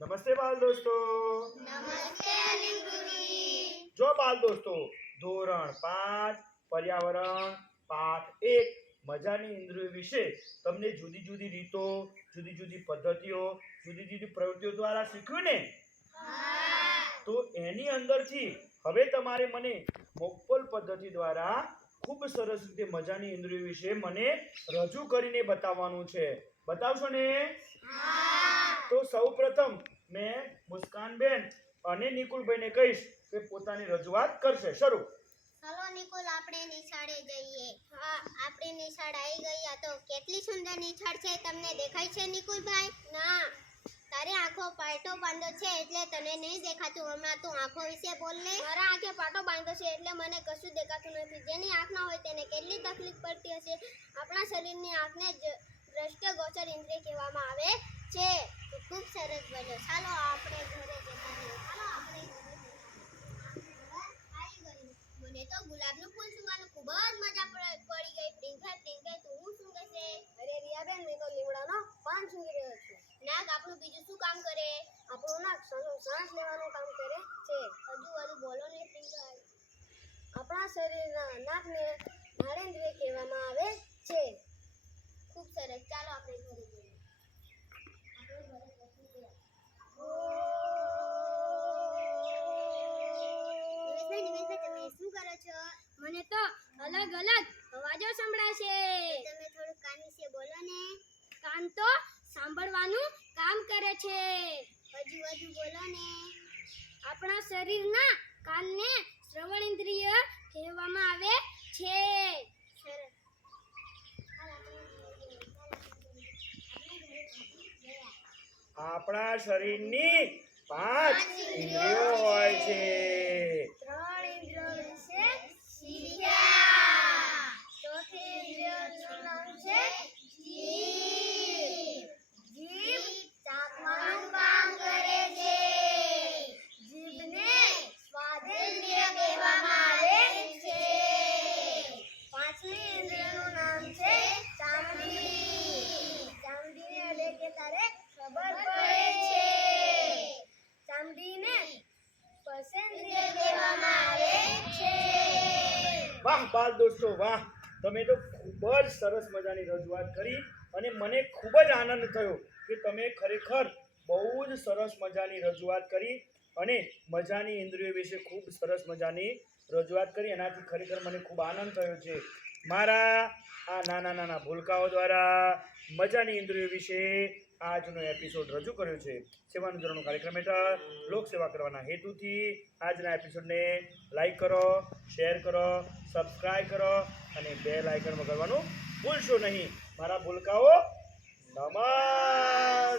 નમસ્તે બાલ દોસ્તો જો બાલ દોસ્તો ધોરણ પાંચ પર્યાવરણ પાઠ એક મજાની ઇન્દ્રિયો વિશે તમને જુદી જુદી રીતો જુદી જુદી પદ્ધતિઓ જુદી જુદી પ્રવૃત્તિઓ દ્વારા શીખ્યું ને? તો એની અંદરથી હવે તમારે મને મોકપલ પદ્ધતિ દ્વારા ખૂબ સરસ રીતે મજાની ઇન્દ્રિયો વિશે મને રજૂ કરીને બતાવવાનું છે. બતાવશો ને? તો સૌપ્રથમ મેં મુસ્કાનબેન અને નિકુલભાઈને કહીશ કે પોતાની રજૂઆત કરશે. શરૂ. ચલો નિકુલ આપણે નિશાળે જઈએ. હા આપણે નિશાળ આવી ગયા તો કેટલી સુંદર નિશાળ છે તમને દેખાય છે નિકુલભાઈ? ના. તારે આંખો પાટો બાંધો છે એટલે તને નહીં દેખાતું. હમણાં તું આંખો વિશે બોલ ને. મારા આંખે પાટો બાંધો છે એટલે મને કશું દેખાતું નથી. જેની આંખ ના હોય તેને કેટલી તકલીફ પડતી હશે? આપણા શરીરની આંખને દ્રષ્ટ ગોચર ઇન્દ્રિય કહેવામાં આવે. છે. ખૂબ સરસ બન્યો. ચાલો આપણે ઘરે જતા રહીએ. ચાલો આપણે. મને તો ગુલાબનું ફૂલ સૂંઘવાનું ખૂબ જ મજા પડી ગઈ. ટિંકલ ટિંકલ તું હું સૂંઘે છે અરે રિયાબેન મેં તો લીમડાનો પાન સૂંઘી રહ્યો છું. નાક આપણું બીજું શું કામ કરે? આપણું નાક શ્વાસ લેવાનું કામ કરે છે. હજુ હજુ બોલો ને ટિંકલ આપણા શરીરના નાકને નારેન્દ્રિય કહેવામાં આવે છે. અલગ અલગ અવાજો સંભળાશે. તમે થોડું કાન વિશે બોલો ને. કાન તો સાંભળવાનું કામ કરે છે. હજુ હજુ બોલો ને. આપણા શરીરના કાનને શ્રવણ ઇન્દ્રિય કહેવામાં આવે છે. આપણા શરીરની પાંચ ઇન્દ્રિયો હોય છે ત્રણ ઇન્દ્રિયો વિશે શીખ્યા. ચોથી ઇન્દ્રિયનું નામ છે જીભ. જીભ ચાખવાનું કામ કરે છે જીભને સ્વાદેન્દ્રિય કહેવામાં આવે છે પાંચમી ઇન્દ્રિયનું નામ છે ચામડી ચામડીને અડે કે તારે ખબર પડે છે ચામડીને સ્પર્શેન્દ્રિય કહેવામાં આવે છે વાહ બાલ દોસ્તો વાહ, તમે તો ખૂબ જ સરસ મજાની રજૂઆત કરી અને મને ખૂબ જ આનંદ થયો કે તમે ખરેખર બહુ જ સરસ મજાની રજૂઆત કરી અને મજાની ઇન્દ્રિયો વિશે ખૂબ સરસ મજાની રજૂઆત કરી. એનાથી ખરેખર મને ખૂબ આનંદ થયો છે. મારા આ નાના નાના ભૂલકાઓ દ્વારા મજાની ઇન્દ્રિયો વિશે આજનો એપિસોડ રજૂ કર્યો છે. સેવાનું ધોરણનો કાર્યક્રમ હેઠળ લોકસેવા કરવાના હેતુથી આજના એપિસોડને લાઈક કરો શેર કરો સબસ્ક્રાઈબ કરો અને બે લાઇકન વગાડવાનું ભૂલશો નહીં. મારા ભૂલકાઓ, નમસ્કાર!